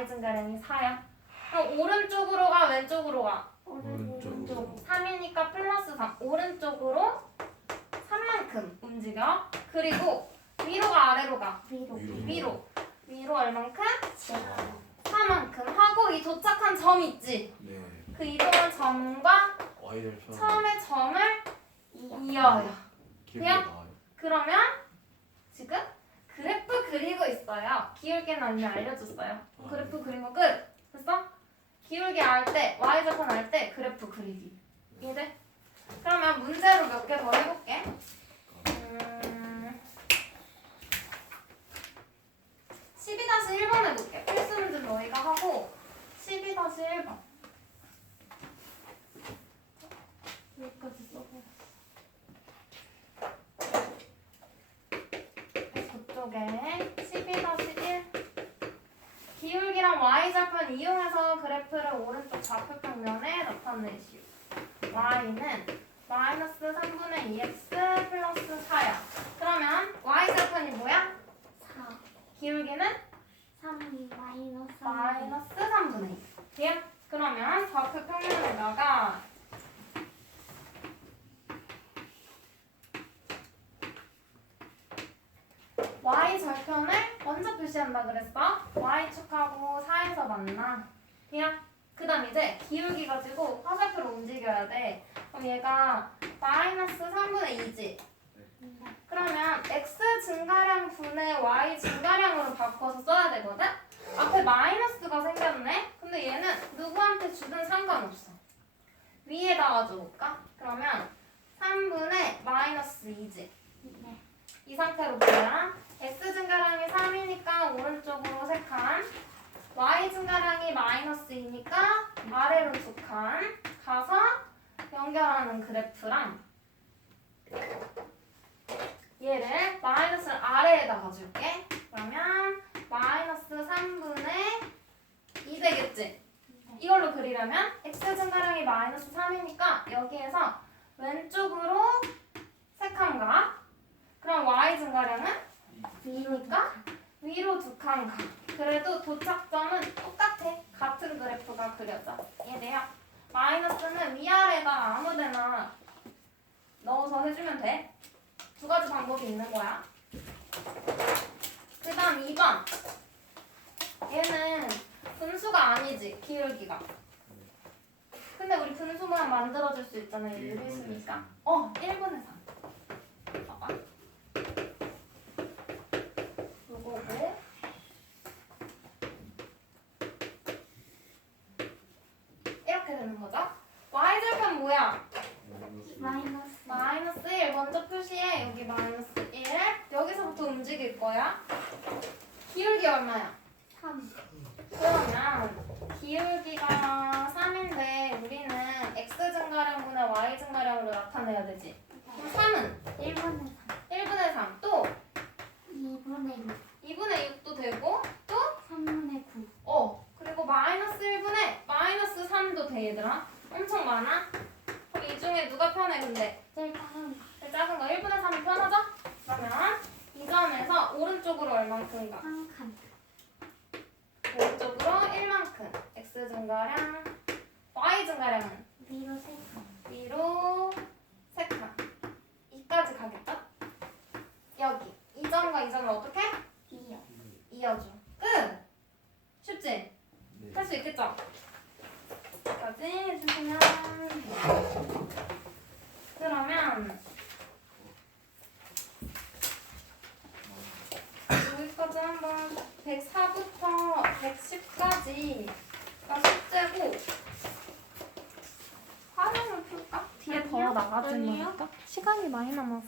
y 증가량이 4야. 그럼 오른쪽으로 가 왼쪽으로 가. 오른쪽. 3이니까 플러스 3. 오른쪽으로 3만큼 움직여. 그리고 위로가 아래로 가. 위로. 위로. 위로 얼만큼? 4만큼 하고 이 도착한 점 있지. 네. 그 이동한 점과. 처음에 점을 이어요. 길게 그냥? 나와요. 그러면 지금 그래프 그리고 있어요. 기울기는 언니 알려줬어요. 그래프 그린 거 끝. 됐어? 기울기 알 때, y좌편 알때 그래프 그리기. 이해돼? 그러면 문제로 몇 개 더 해볼게. 음, 12-1번 해볼게. 필수 문제 너희가 하고 12-1번. 여기까지 써봐. 그쪽에 12-1 기울기랑 y좌편 이용해서 그래프를 오른쪽 좌표 평면에 나타내시오. y는 마이너스 3분의 2x 플러스 4야. 그러면 y좌편이 뭐야? 4, 기울기는 3이 마이너스 3. 마이너스 3분의 2. 돼요? 그러면 좌표 평면에다가 y절편을 먼저 표시한다 그랬어? y축하고 4에서 만나. 돼요? 그 다음 이제 기울기 가지고 화살표로 움직여야 돼. 그럼 얘가 마이너스 3분의 2지. 그러면 x 증가량 분의 y 증가량으로 바꿔서 써야 되거든? 앞에 마이너스가 생겼네? 근데 얘는 누구한테 주든 상관없어. 위에다가 줘볼까? 그러면 3분의 마이너스 2지. 네. 이 상태로 보면 x 증가량이 3이니까 오른쪽으로 3칸 y 증가량이 마이너스 2니까 아래로 2칸 가서 연결하는 그래프랑 얘를 마이너스 아래에다가 줄게. 그러면 마이너스 3분의 2 되겠지? 이걸로 그리려면 x 증가량이 마이너스 3이니까 여기에서 왼쪽으로 3칸 가. 그럼 y 증가량은 위니까 위로 두 칸 가. 그래도 도착점은 똑같아. 같은 그래프가 그려져. 이해돼요? 마이너스는 위아래가 아무데나 넣어서 해주면 돼. 두 가지 방법이 있는 거야. 그 다음 2번. 얘는 분수가 아니지, 기울기가. 근데 우리 분수만 만들어줄 수 있잖아요, 유리수니까. 어, 1분의 3. 봐봐. 요거고 이렇게 되는 거죠. y절편 뭐야? 마이너스 마이너스 1 먼저 표시해. 여기 마이너스 1. 여기서부터 움직일 거야. 기울기 얼마야? 3. 그러면 기울기가 3인데 우리는 x 증가량분의 y 증가량으로 나타내야 되지. 그럼 3은 1분의 1분의 3. 또 2분의 6. 2분의 6도 되고 또 3분의 9. 어, 그리고 마이너스 1분의 마이너스 3도 돼, 얘들아. 많아. 그럼 이 중에 누가 편해, 근데? 제일 작은 거. 제일 작은 거 1분의 3이 편하죠? 그러면 이 점에서 오른쪽으로 얼만큼 가? 1칸. 오른쪽으로 1만큼. x 증가량, y 증가량은 위로 3칸. 위로 3칸. 2까지 가겠죠? 여기. 이 점과 이 점을 어떻게? 2요. 이어줘. 끝! 쉽지? 네. 할 수 있겠죠? 여기까지 해주시면 돼요. 그러면 여기까지 한번 104부터 110까지가 숙제고 활용을 풀까? 뒤에 더 나가주면 아니요. 시간이 많이 남았어.